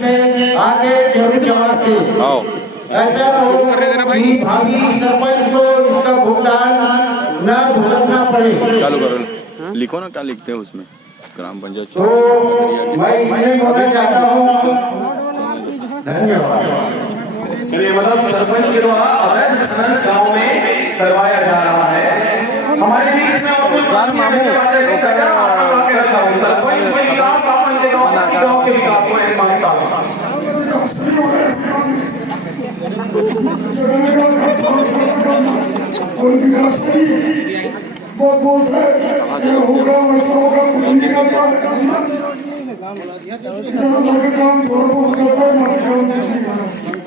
में आगे जरूर जवाब दे। ऐसा हो कि भावी सरपंच को इसका भुगतान न भुगतना पड़े। चालू करो, लिखो ना क्या लिखते हैं उसमें, ग्राम पंचायत। तो मैं इतने बोलना चाहता हूँ, धन्यवाद। चलिए, मतलब सरपंच के द्वारा अवैध खनन गांव में करवाया जा रहा है। हमारे बीच में और कुछ सरपंच के विकास गांव के विकास को एक मानता हूँ। बहुत है होगा वैसा होगा कुछ नहीं होगा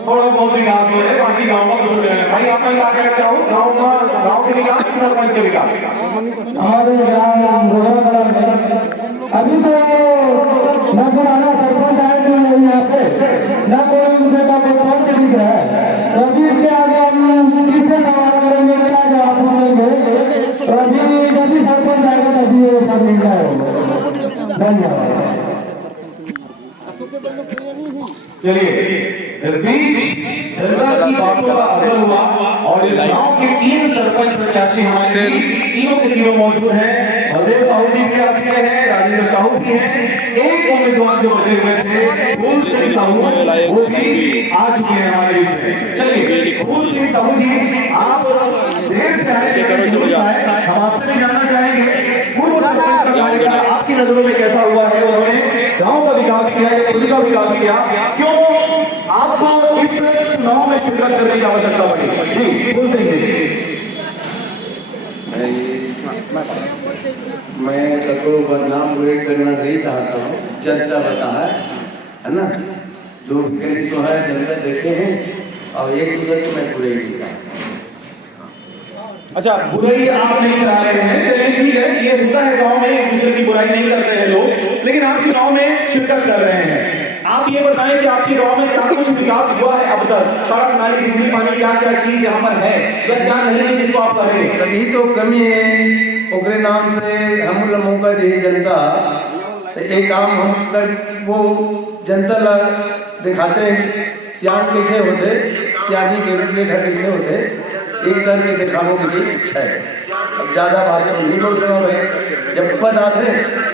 थोड़ा बहुत विकास हो है, बाकी गाँव का कुछ नहीं है। भाई आपका इलाके का क्या हो, गाँव के विकास, सरपंच के विकास। हमारे अभी तो न पुराना सरपंच आए थे यहाँ पे, न कोई मुझे का पहुंच दिख रहा है। अभी इसके आगे हम किससे सवाल करेंगे, क्या जवाब देंगे? अभी जब भी सरपंच आएगा तभी ये सब मिल जाएगा। धन्यवाद। चलिए, इस बीच जनता की बातों का असर हुआ और इस गांव के 3 सरपंच प्रत्याशी हमारे बीच तीनों के तीनों मौजूद हैं। बलदेव साहू जी भी आपके हैं, राजेंद्र साहू भी हैं। एक उम्मीदवार जो बचे हुए थे फूल सिंह साहू, वो भी आ चुके हैं हमारे बीच में। चलिए, फूल सिंह साहू जी, आप देर से आए, हम आपसे भी जानना चाहेंगे पूर्व सरपंच का कार्यकाल आपकी नजरों में कैसा हुआ है? उन्होंने गांव का विकास किया है, खुद का विकास किया, क्यों आपको इस चुनाव में शिरकत करने की आवश्यकता पड़ी? जी, फूल सिंह जी। मैं सबको बदनाम बुरे करना नहीं चाहता हूँ, जनता बता है ना, जो भी तो है जनता देखे हैं और एक दूसरे को मैं बुरे नहीं चाहता। अच्छा, बुराई आप नहीं चला रहे हैं, चलिए ठीक है, ये होता है गांव में, एक दूसरे की बुराई नहीं करते हैं लोग, लेकिन आप चुनाव में शिरकत कर रहे हैं। आप ये बताएं कि आपके गांव में क्या कुछ विकास हुआ है अब तक? सड़क, नाली, बिजली, पानी, क्या क्या चीज यहाँ पर है या क्या नहीं है जिसको आप करेंगे? सभी तो कमी है, ओकरे नाम से हम लोगों का दी जनता एक काम हम कर वो जनता ला दिखाते हैं सियान कैसे होते, सियानी के रूपरेखा कैसे होते, एक करके दिखाने की इच्छा है। अब ज्यादा बातें नहीं बोल रहे भाई, जब पद आते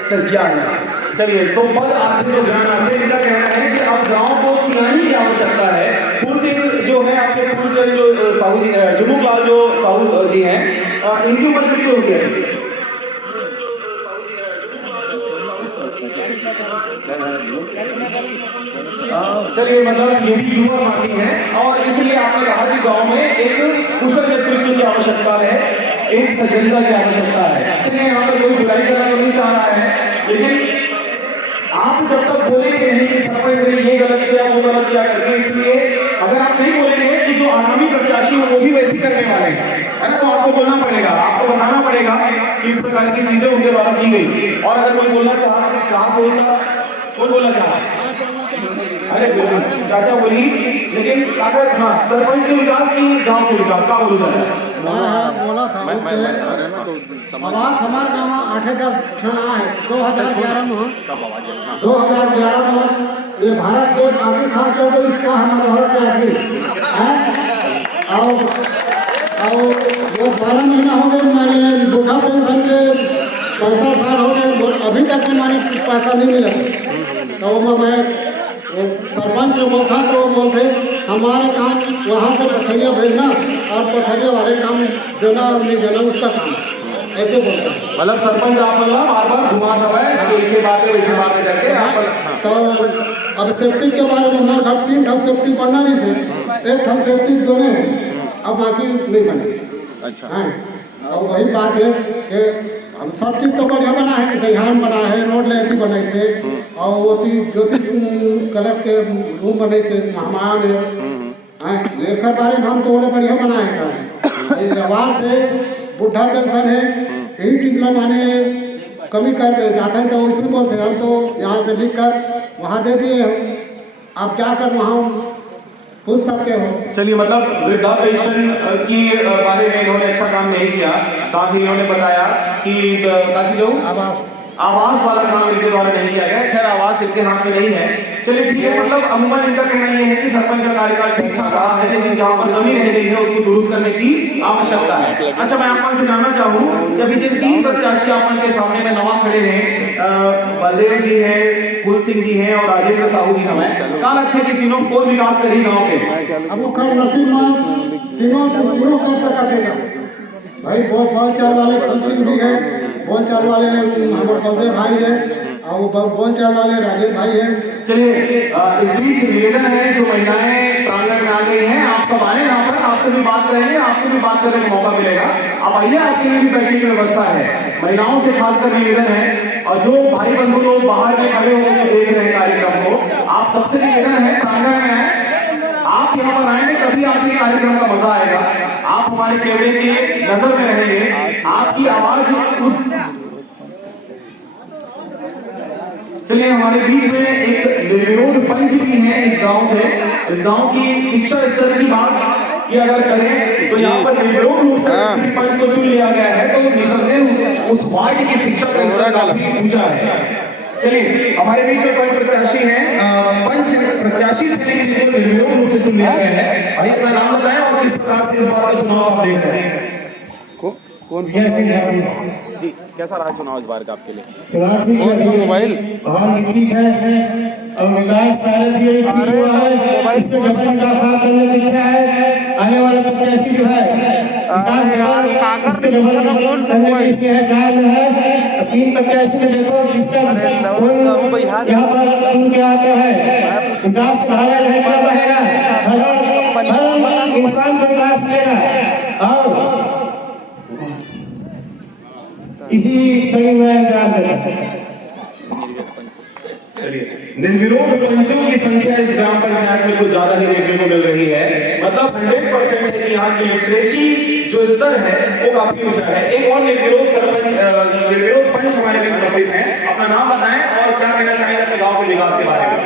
तो ज्ञान आते। चलिए, तो पद आते तो ज्ञान आते, इनका कहना है कि अब गांव को सियानी की आवश्यकता है। फूल सिंह जो है आपके फूलचंद जो साहू जी, जुमुक लाल जो साहू जी हैं, इनकी उम्र कितनी हो गई है? चलिए, मतलब ये भी युवा साथी हैं और इसलिए आपने कहा कि गांव में एक कुशल नेतृत्व की आवश्यकता है, एक सजगता की आवश्यकता है। चलिए, यहाँ पर कोई बुराई करना तो नहीं चाह रहा है, लेकिन आप जब तक बोलेंगे नहीं कि सरपंच ने ये गलत किया, वो गलत किया करके, इसलिए अगर आप नहीं बोलेंगे कि जो आगामी प्रत्याशी हो वो भी वैसी करने वाले हैं, है ना, तो आपको बोलना पड़ेगा, आपको बताना पड़ेगा कि इस प्रकार की चीजें उनके द्वारा की गई। और अगर कोई बोलना चाह बोलना चाह, अरे चाचा बोली, लेकिन अगर हाँ सरपंच के विकास की गांव के विकास का बोलू चाचा बोला था आवाज हमारे गाँव 8 चुना है 2011 में। 2011 में ये भारत के पाकिस्तान के तो इसका हमारा भारत है और वो 12 महीना हो गए माने बुढ़ा पेंशन के 65 साल हो गए, अभी तक हमारे पैसा नहीं मिला। तो मैं सरपंच लोग था तो बोलते हमारे काम वहाँ से पथरिया भेजना और पथरिया वाले काम देना और नहीं देना उसका काम, ऐसे बोलता है। मतलब सरपंच आप बार घुमाता है, ऐसे बातें वैसे बातें करके तो अब सेफ्टी के बारे में हमारे घर 3 ठन सेफ्टी बनना नहीं थे, 1 ठन सेफ्टी दोनों हैं, अब बाकी नहीं बने। अच्छा हाँ, अब वही बात है कि हम सब चीज़ तो बढ़िया बना है, दहियान बना है, रोड लेती बने से और वो ज्योतिष कलश के रूम बने से महामाया में लेकर बारे में हम तो वो बढ़िया बनाए हैं। आवास है, बुढ़ा पेंशन है, यही चीज माने कमी कर दे जाते हैं तो इसलिए बोलते हैं हम तो यहाँ से लिख कर वहाँ दे दिए हैं, आप क्या कर वहाँ पूछ सकते हो। चलिए, मतलब वृद्धा पेंशन की बारे में इन्होंने अच्छा काम नहीं किया, साथ ही इन्होंने बताया कि काशी जो आवास वाला काम इनके द्वारा नहीं किया गया। खैर आवास इनके हाथ में नहीं है। चलिए ठीक है, मतलब अमूमन इनका कहना यह है कि सरपंच का कार्यकाल ठीक ठाक रहा है, लेकिन जहाँ पर कमी रह गई है उसको दुरुस्त करने की आवश्यकता है। अच्छा, मैं आपसे जानना चाहूँ कि अभी जिन 3 प्रत्याशी आपन के सामने में नवा खड़े हैं, बलदेव जी है, कुल सिंह जी हैं और राजेंद्र साहू जी हमें कहा लगता है कि तीनों को विकास करी गाँव के। अब वो कल नसीब में तीनों कर सका थे भाई। बहुत बोल चाल वाले कुल सिंह भी है, बोल चाल वाले हमारे बलदेव भाई है और वो बोल चाल वाले राजेश भाई है। चलिए इस बीच निवेदन है, जो महिलाएं प्रांगण में आ गई हैं, आप सब आए यहाँ पर, आपसे भी बात करेंगे, आपको भी बात करने का मौका मिलेगा। आप आइए, आपके लिए भी बैठने की व्यवस्था है। महिलाओं से खासकर निवेदन है, और जो भाई बंधु लोग बाहर में खड़े होकर देख रहे हैं कार्यक्रम को, आप सबसे निवेदन है प्रांगण में आए, आप यहाँ पर आएंगे तभी आपके कार्यक्रम का मजा आएगा। आप हमारे कैमरे के नजर में रहेंगे, आपकी आवाज उस। चलिए, हमारे बीच में एक निर्विरोध पंच भी है इस गांव से। इस गांव की शिक्षा स्तर की बात की अगर करें तो यहाँ पर निर्विरोध रूप से किसी पंच को चुन लिया गया है, तो निसंदेह उस वार्ड की शिक्षा का स्तर काफी ऊंचा है। चलिए, हमारे बीच में पंच प्रत्याशी हैं, पंच प्रत्याशी थे लेकिन इनको निर्विरोध रूप से चुन लिया गया है। भाई अपना नाम बताएं और किस प्रकार से इस बार का चुनाव आप देख रहे हैं। कौन जी, कैसा रहा चुनाव इस बार का आपके लिए? कौन सा मोबाइल? हाँ ठीक है, और विकास पहले भी मोबाइल पे गठन का साथ करने की इच्छा है। आने वाले प्रत्याशी जो है काकर ने पूछा था कौन सा मोबाइल है। 3 प्रत्याशी में देखो जिसका यहाँ पर उनके आते हैं विकास बढ़ाया नहीं कर रहेगा, हर इंसान को विकास मिलेगा और इसी सही में ध्यान देना। चलिए, निर्विरोध पंचों की संख्या इस ग्राम पंचायत में कुछ ज्यादा ही देखने को मिल रही है। मतलब 100% है कि यहाँ की लिटरेसी जो स्तर है वो काफी ऊंचा है। एक और निर्विरोध निर्विरोध पंच हमारे बीच उपस्थित हैं। अपना नाम बताएं और क्या कहना चाहेंगे अपने गाँव के विकास के बारे में।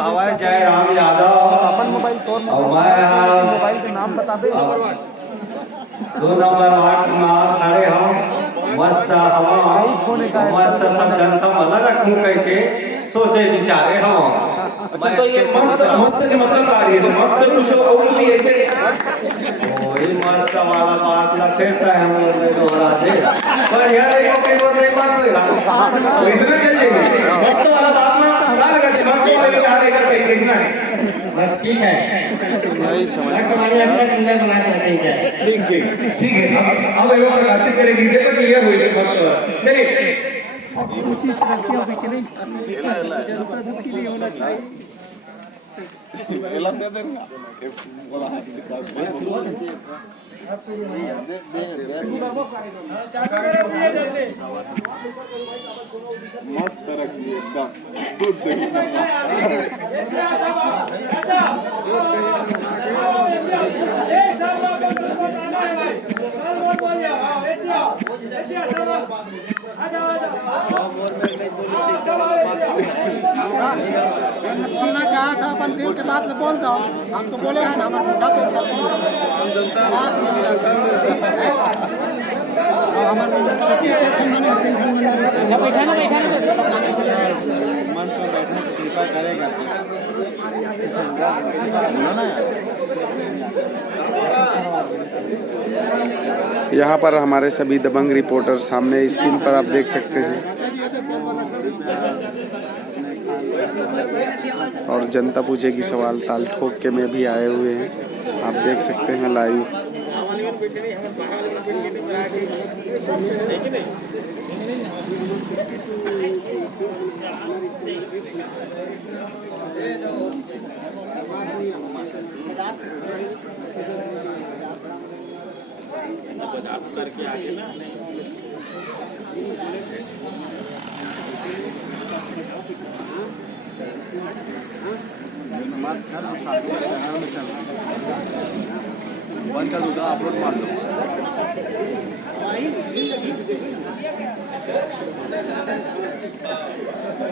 हमारे जयराम यादव, अपन मोबाइल मोबाइल के नाम बता दे। 2 नंबर वार्ड में खड़े हम, मस्त हवा मस्त सब जनता मला रखूं कह के सोचे विचारे हम। अच्छा, तो ये मस्त मस्त के मतलब आ रही है, मस्त कुछ और भी ऐसे वही मस्त वाला बात ला फिरता है हम लोग ने दोहरा दे पर यार एक कोई वो नहीं बात होगा इसमें चलिए मस्त वाला बात में सारा लगा मस्त वाले विचार लेकर कहीं देखना है। बस ठीक है, नहीं समझ हमारे अंदर अंदर बना के है। ठीक है, अब एवं प्रकाशित करेगी ये तो क्लियर हो जाए मस्त। चलिए, कुछ ही सुरक्षा भी नहीं जरूरत धमकी नहीं होना चाहिए। मस्त रखिए एकदम। सुनना चाहा था अपन दिल के बात में बोल दो। हम तो बोले हैं ना हमारे मुद्दा पे बैठा ना मंच में बैठने की कृपा करेगा। यहाँ पर हमारे सभी दबंग रिपोर्टर सामने स्क्रीन पर आप देख सकते हैं और जनता पूछेगी सवाल ताल ठोक के में भी आए हुए हैं, आप देख सकते हैं लाइव। करके आगे ना बंद कर दूंगा, अपलोड मार दो।